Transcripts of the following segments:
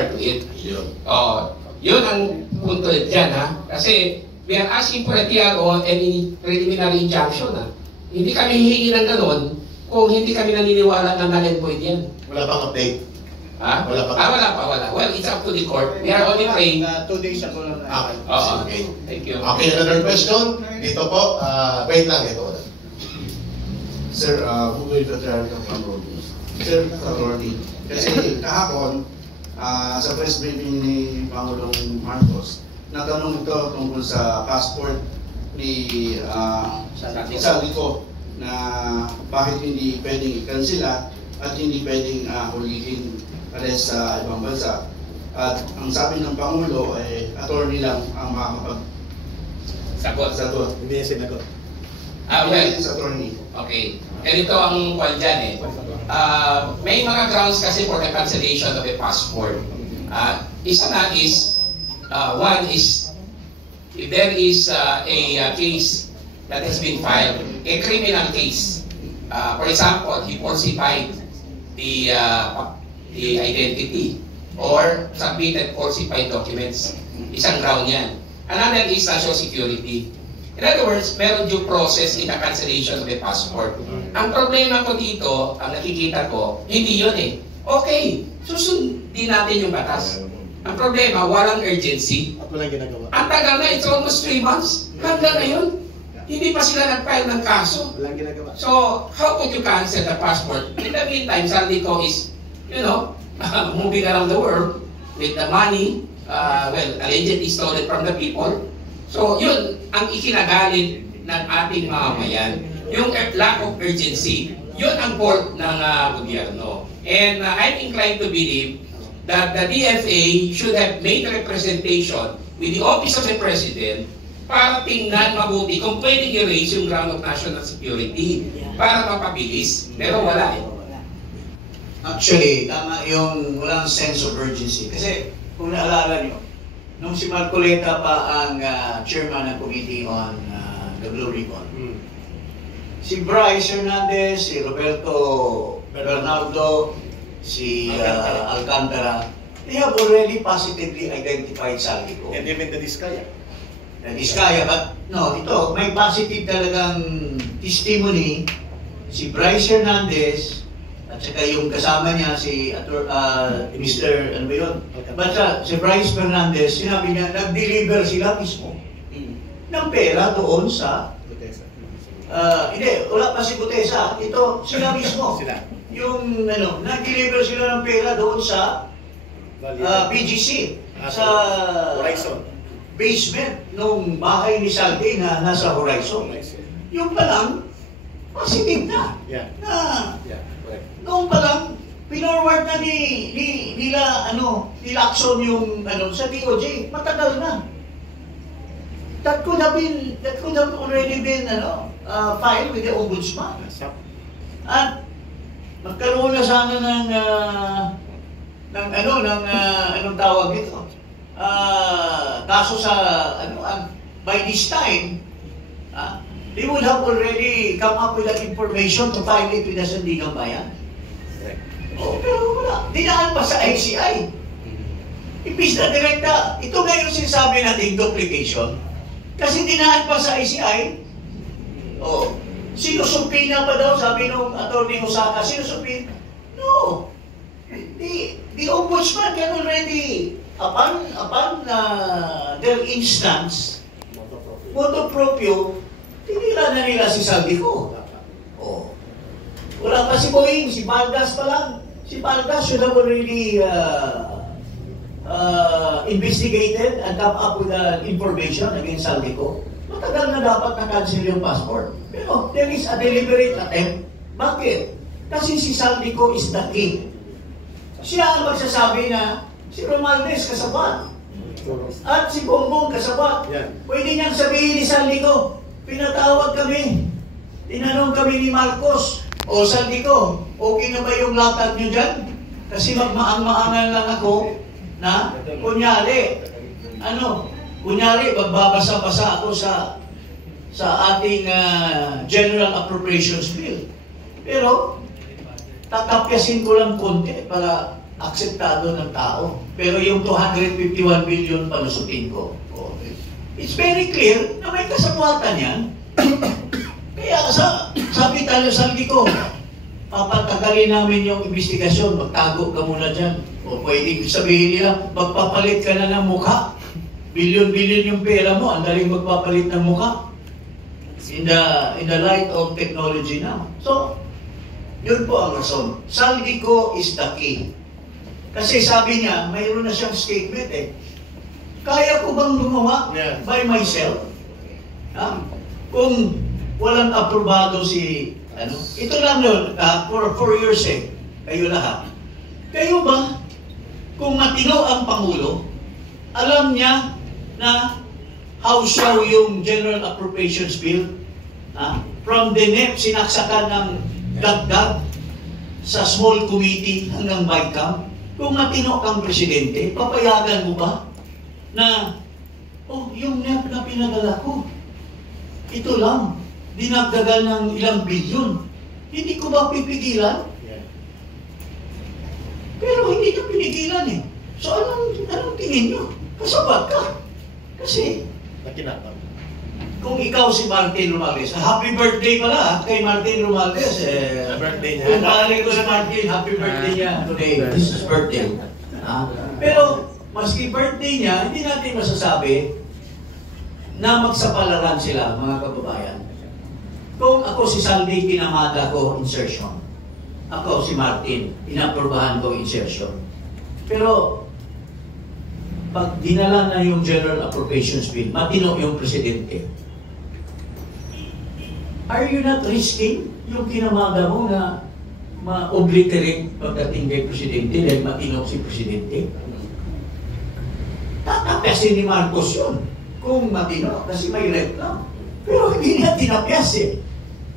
similar to it. Yun ang punto dyan, ha? Kasi we are asking for a TRO and preliminary injunction, ha? Hindi kami hihingi ng ganun kung hindi kami naniniwala na null and void yan. Wala pang update? Ha? Wala pa. Well, it's up to the court. We are only praying. 2 days ago lang. Okay. Thank you. Okay, another question? Dito po, wait lang, ito. Sir, Hugoy Patriarch ng Road. Sir, attorney, kasi kahapon, sa press briefing ni Pangulong Marcos, natanong ito tungkol sa passport ni Saldico na bakit hindi pwedeng ikansila at hindi pwedeng hulihin arrest sa ibang bansa. At ang sabi ng Pangulo ay attorney lang ang makakapag-sagot. Hindi niya sinagot. Well, attorney. okay. Ganito ang kwan dyan, may mga grounds kasi for the cancellation of a passport. Isa na is, one is, if there is a case that has been filed, a criminal case, for example, he falsified the identity or submitted falsified documents. Isang ground yan. Another is social security. In other words, meron due process in the cancellation of a passport. Ang problema ko dito, ang nakikita ko, hindi yun eh. Okay, susundin natin yung batas. Ang problema, walang urgency. At walang ginagawa. Ang tagal na, it's almost 3 months. Hanggang ngayon, hindi pa sila nag-file ng kaso. Walang ginagawa. So, how could you cancel the passport? In the meantime, Saldico is, moving around the world with the money, allegedly stolen from the people. So, yun ang ikinagalit ng ating mamamayan. Yung lack of urgency, yun ang fault ng gobyerno. And I'm inclined to believe that the DFA should have made a representation with the Office of the President para tingnan mabuti kung pwedeng i-raise yung ground of national security para mapabilis. Pero wala eh. Actually, tama yung walang sense of urgency. Kasi kung naalala nyo, nung si Marcoleta pa ang chairman ng Committee on the Blue Ribbon, si Bryce Hernandez, si Roberto Bernardo, si Alcantara, they have already positively identified Saldico. And even the Diskaya. But no, ito, may positive talagang testimony si Bryce Hernandez at saka yung kasama niya si Mr. ano ba yun? Basta si Bryce Hernandez, sinabi niya, nag-deliver sila mismo ng pera doon sa hindi, wala pa si Butesa. Ito, sila mismo. Yung, nag-deliver sila ng pera doon sa BGC. Sa Horizon. Basement nung bahay ni Saldi na nasa Horizon. Yung pa lang, positive na. Correct. Noong pa lang, pinorward na nila Lacson yung sa DOJ. Matagal na. That could have already been filed with the Ombudsman. At magkaroon na sana ng anong tawag dito? Kaso sa by this time, they would have already come up with that information to file it with the Sandigang Bayan. Pero wala. Dinaan pa sa ICI. Imbis na direkta. Ito nga yung sinasabi natin, duplication. Kasi dinaan pa sa ICI. Sinusupina pa daw, sabi nung Atty. Osaka, sinusupina. No. The Ombudsman can already, upon their instance, motu proprio, tinira na nila si Saldico. Wala pa si Boeing, si Baldas pa lang. Si Baldas should have already investigated and come up with information against Saldico. Matagal na dapat na-cancel yung passport. Pero there is a deliberate attempt. Bakit? Kasi si Saldico is the king. Siya ang magsasabi na si Romualdez kasabat. At si Bongbong kasabat. Pwede niyang sabihin ni Saldico, pinatawag kami. Tinanong kami ni Marcos, o Saldico, okay na ba yung latag niyo dyan? Kasi magmaang-maangan lang ako na, kunyari, magbabasa-basa ako sa ating General Appropriations Bill. Pero, tatapyasin ko lang konti para akseptado ng tao. Pero yung 251 billion palusutin ko. Okay. It's very clear na may kasapwatan yan. Kaya sabi tayo sa ko, papatagalin namin yung investigasyon, magtago ka muna dyan. O pwede sabihin nila, magpapalit ka na ng mukha. Bilyon-bilyon yung pera mo, ang daling magpapalit ng mukha. In the light of technology now. So, yun po ang rason. Saldico is the key. Kasi sabi niya, mayroon na siyang statement eh. Kaya ko bang gumawa by myself? Ha? Kung walang aprobado si, ito lang yun, for your sake, kayo lahat. Kayo ba, kung matino ang Pangulo, alam niya na how shall yung General Appropriations Bill, from the NEP, sinaksakan ng dagdag sa small committee hanggang BICAM, kung matino kang presidente, papayagan mo ba na, yung NEP na pinadala ko, ito lang, dinagdagan ng ilang bilyon. Hindi ko ba pipigilan? Pero hindi ka pinigilan eh. So anong tingin nyo? Kasabat ka. Kasi, kung ikaw si Martin Romualdez, happy birthday pala kay Martin Romualdez. Birthday niya. Kung paalay ko sa Martin, happy birthday niya today. This is birthday. Pero, maski birthday niya, hindi natin masasabi na magsapalaran sila, mga kababayan. Kung ako si Saldi, kinamada ko insertion. Ako si Martin, inaprobahan ko insertion. Pero, pag dinala na yung General Appropriations Bill, matino yung presidente. Are you not risking yung kinamada mo na ma-obliterate pagdating kay presidente dahil matino si presidente? Tatapasin ni Marcos yun kung matino kasi may red lang. Pero hindi niya tinapyas eh.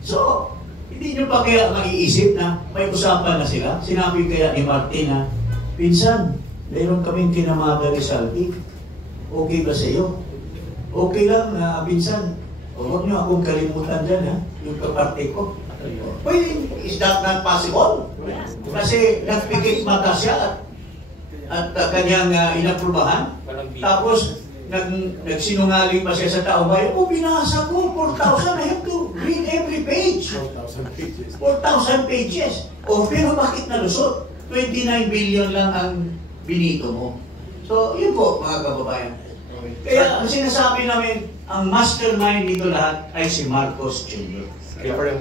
So, hindi nyo pa kaya maiisip na may usapan na sila? Sinabi kaya ni Martin na, pinsan, mayroon kaming kinamada ni Saldi. Okay ba sa iyo? Okay lang na pinsan. Huwag nyo akong kalimutan dyan, ha? Yung kaparte ko. Well, is that not possible? Kasi nagpikit mata siya at kanyang inaprubahan. Tapos, nagsinungaling pa siya sa tao bayan, binasa ko, 4,000, I have to read every page. 4,000 pages. Pero bakit nalusot? 29 billion lang ang binito mo. So, yun po, mga kababayan. Kaya, sinasabi namin, ang mastermind nito lahat ay si Marcos Jr. Kaya pa rin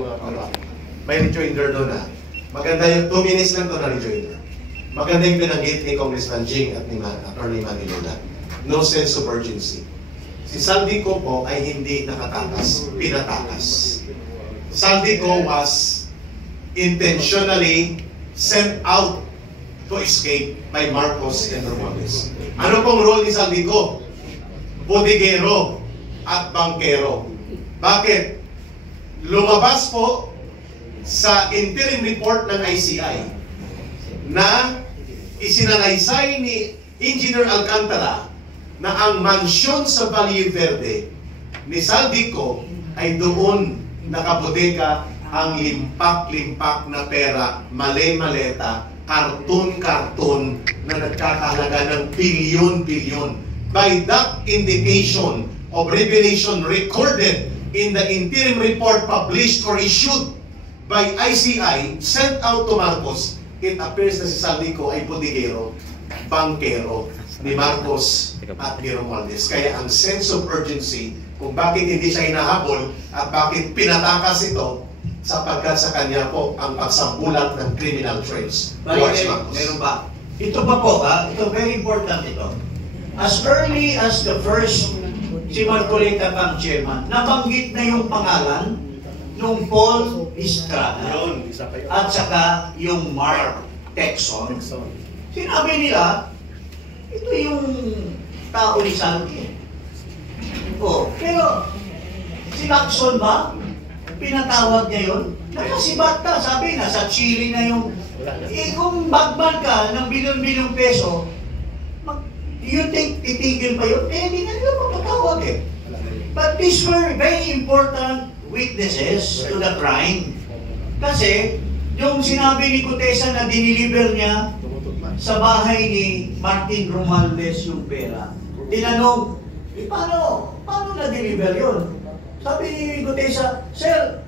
may rejoinder doon na. Maganda yung 2 minutes lang ito na rejoinder. Maganda yung pinanggit ni Congressman Jing at ni Atty. Manny Luna. No sense of urgency. Si Saldico po ay hindi nakatakas, pinatakas. Saldico was intentionally sent out to escape by Marcos and Romualdez. Ano pong role ni Saldico? Bodigero at bankero. Bakit? Lumabas po sa interim report ng ICI na isinalaysay ni Engineer Alcantara na ang mansyon sa Valle Verde ni Saldico ay doon nakabodega ang limpak-limpak na pera, male-maleta, karton-karton na nagkakahalaga ng bilyon-bilyon. By that indication of revelation recorded in the interim report published or issued by ICI, sent out to Marcos, it appears na si Saldico ay bodigero, bankero ni Marcos at ni Romualdez. Kaya ang sense of urgency kung bakit hindi siya hinahabol at bakit pinatakas ito sapagkat sa kanya po ang pagsambulat ng criminal trails towards Marcos. Meron ba? Ito pa po, ito very important ito. As early as the first si Marcoleta Camp Chairman, nabanggit na yung pangalan nung Paul Estrada at saka yung Mark Texon. Sinabi nila, ito yung tao ni Saldi. Pero si Lacson ba? Pinatawag niya yun? Nakasibat ka, sabi na, sa Chile na yung... kung bagman ka ng bilyon-bilyong peso, you think titigil pa yun? Hindi na nila mapatawag eh. But these were very important witnesses to the crime. Kasi, yung sinabi ni Cutesa na diniliver niya sa bahay ni Martin Romualdez yung pera. Tinanong, paano na-deliver yun? Sabi ni Gutesa, Sir,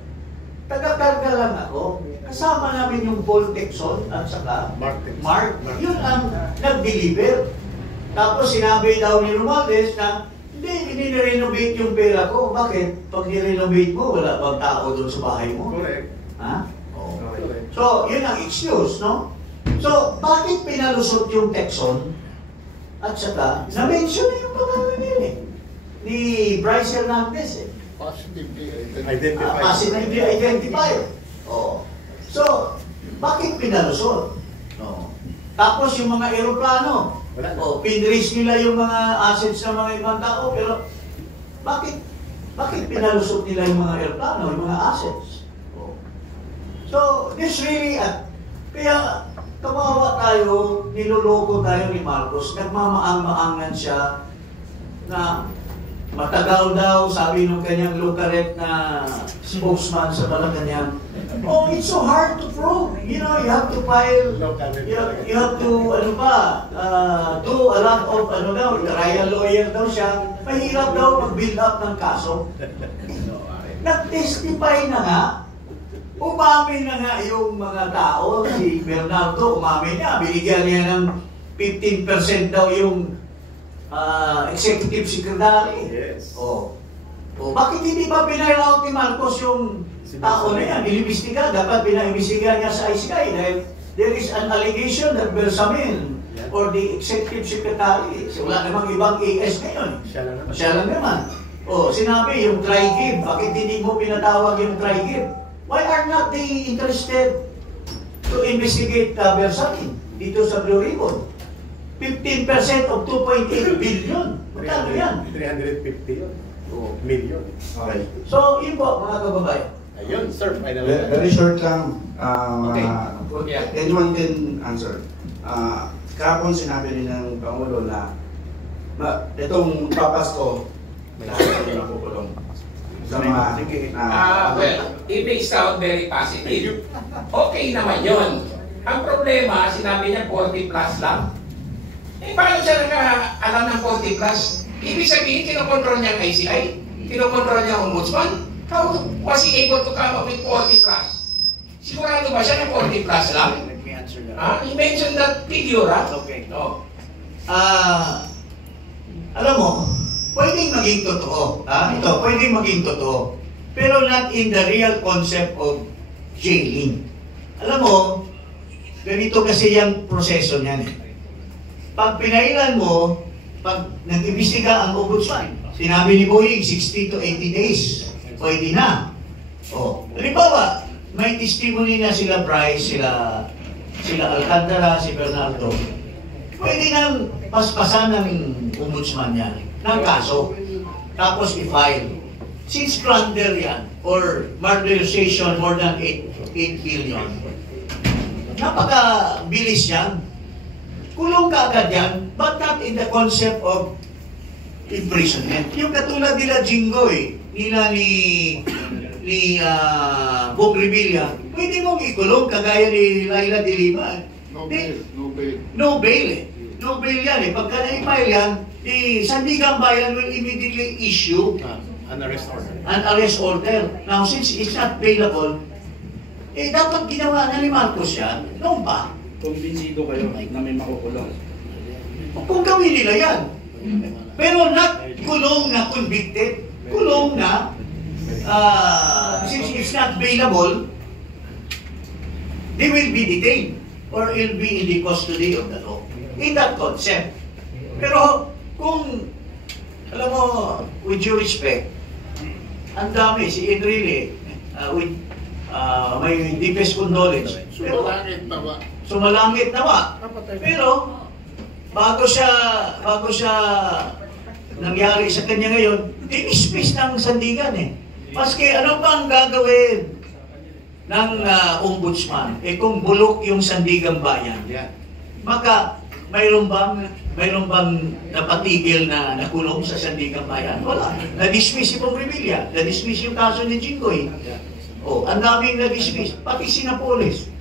taga-karga lang ako. Kasama namin yung Paul Texon at saka Mark. Yun ang nag-deliver. Tapos sinabi daw ni Romualdez na, hindi renovate yung pera ko. Bakit? Pag nirenovate mo, wala bang tao doon sa bahay mo? Correct. Ha? Oh. So, yun ang excuse, no? So, bakit pinalusot yung Texon? At saka, na-mention na yung pangalan niya ni Bryce Hernandez Identify. Positively identified. Oh. So, bakit pinalusot? No. Tapos yung mga eroplano, pinraise nila yung mga assets ng mga ibang tao, pero bakit pinalusot nila yung mga eroplano, yung mga assets? Oh. So, this really, kaya kawawa tayo, niloloko tayo ni Marcos, nagmamaang-maangan siya na matagal daw, sabi ng kanyang Lucaret na spokesman sa Malacanang, oh, it's so hard to prove. You know, you have to file, you have to, do a lot of, trial lawyer daw siya. Mahirap daw mag-build up ng kaso. Nag-testify na nga, umamin na nga yung mga tao, si Bernardo, umamin niya, binigyan niya ng 15% daw yung executive secretary. Yes. Oh. Bakit hindi ba pinail out ni Marcos yung tao na yan? Inimbestiga, dapat pinaimbestiga niya sa ICI dahil there is an allegation that Bersamin or the executive secretary, wala namang ibang AS ngayon. Siya lang naman. Sinabi yung Tri-Give, bakit hindi mo pinatawag yung Tri-Give? Why are not they interested to investigate Bersamin dito sa Blue Ribbon? 15% of 2.8 billion. Magkano yan? 350 yun. Million. Okay. So, yun po, mga kababayan. Ayun, sir. Very short lang. Okay. Anyone can answer. Kahapon sinabi rin ng Pangulo na itong papasko, lahat na napukulong. Sa mga Well, it may sound very positive. Okay naman yun. Ang problema, sinabi niya 40 plus lang. Paano siya naka-alam ng 40 plus? Ibig sabihin, kinokontrol niya ang ICI, kinokontrol niya ang ombudsman. How was he able to come up with 40 plus? Sigurado ba siya na 40 plus lang? Let me answer that. You mentioned that figure, ha? Okay. No. Alam mo, pwedeng maging totoo. Ito, pwedeng maging totoo. Pero not in the real concept of jailing. Alam mo, ganito kasi yung proseso niyan. Pag pinailan mo, pag nag-imbestiga ang ombudsman, sinabi ni Boying 60 to 80 days, pwede na. Halimbawa, may testimony na sila Bryce, sila Alcantara, si Bernardo. Pwede nang paspasan ng ombudsman yan, ng kaso. Tapos i-file. Since plunder yan, or malversation more than 8 billion, napaka-bilis yan. Kulong ka agad yan, but not in the concept of imprisonment. Yung katulad nila Jinggoy, nila ni Bong Revilla, pwede mong ikulong kagaya ni Laila de Lima. No bail eh. No bail yan eh. Pagka na-file yan, Sandigang Bayan will immediately issue An arrest order. Now, since it's not bailable, dapat ginawa na ni Marcos yan, noon pa. Kumbinsido kayo na may makukulong. Kung gawin nila yan. Pero not kulong na convicted. Kulong na, since it's not bailable, they will be detained or will be in the custody of the law. In that concept. Pero kung, alam mo, with due respect, ang dami, si Enrile, with may deepest condolence. Sumalangit nawa. Pero bago siya nangyari sa kanya ngayon, dinismiss ng sandigan eh. Maski ano pang gagawin ng ombudsman, kung bulok yung Sandigang Bayan, maka mayroon bang napatigil na nakulong sa Sandigang Bayan? Wala. Na-dismiss si Bong Revilla, na-dismiss yung kaso ni Jinggoy. Ang daming na-dismiss, pati si Napoles.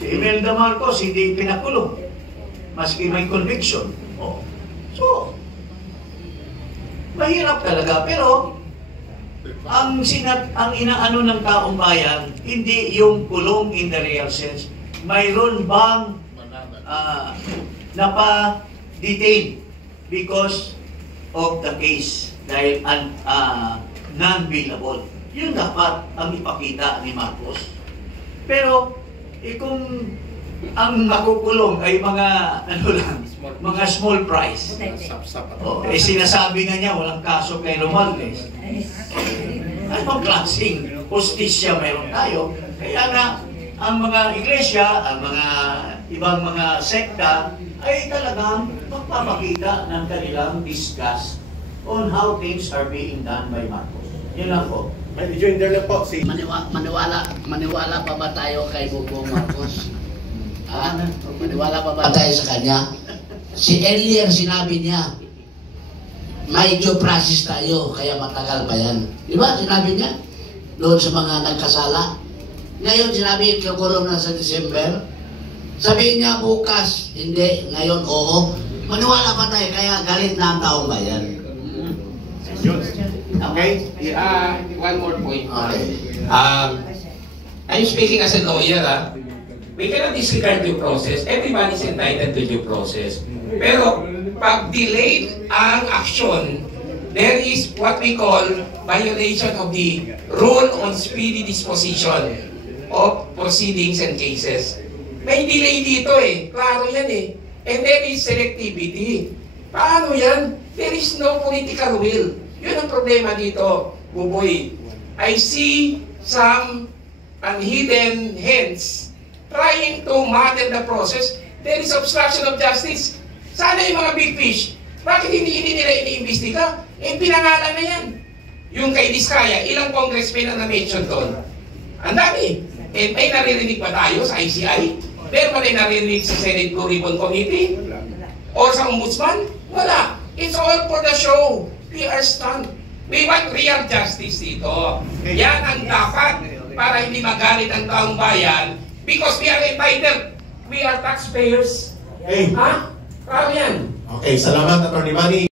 Si Imelda Marcos hindi pinakulong, maski may conviction. Oh. So, mahirap talaga. Pero, ang inaano ng taong bayan, hindi yung kulong in the real sense. Mayroon bang napa-detain because of the case dahil non-bailable. Yun dapat ang ipakita ni Marcos. Pero, kung ang makukulong ay mga mga small price. Sinasabi na niya walang kaso kay Romualdez. Anong klaseng justisya meron tayo? Kaya na ang mga iglesia, ang mga ibang mga sekta ay talagang magpapakita ng kanilang disgust on how things are being done by Marcos. Yun lang po. Joiner lang po. Si Maniwala pa ba tayo kay Bongbong Marcos? Maniwala pa ba tayo sa kanya? Si Elier sinabi niya, may due process tayo, kaya matagal pa yan. Di ba? Sinabi niya doon sa mga nagkasala. Ngayon sinabi, kakulong na sa December. Sabihin niya bukas, hindi. Ngayon, oo. Maniwala pa tayo, kaya galit na ang taong bayan. Okay? One more point. Okay. I'm speaking as a lawyer. We cannot disregard due process. Everybody is entitled to due process. Pero pag delayed ang action, there is what we call violation of the rule on speedy disposition of proceedings and cases. May delay dito eh. Klaro yan eh. And there is selectivity. Paano yan? There is no political will. Yun ang problema dito, Buboy. I see some unhidden hands trying to muddle the process. There is obstruction of justice. Sana yung mga big fish, bakit hindi nila iniimbestiga? Pinangalan na yan. Yung kay Diskaya, ilang congressmen ang na-mention doon? Ang dami. May naririnig ba tayo sa ICI? Meron ba na naririnig sa Senate Blue Ribbon Committee? O sa Ombudsman? Wala. It's all for the show. We are stunned. We want real justice dito. Yan ang dapat para hindi magalit ang taong bayan because we are entitled. We are taxpayers. Okay. Ha? Parang yan. Okay, salamat, Atty. Manny.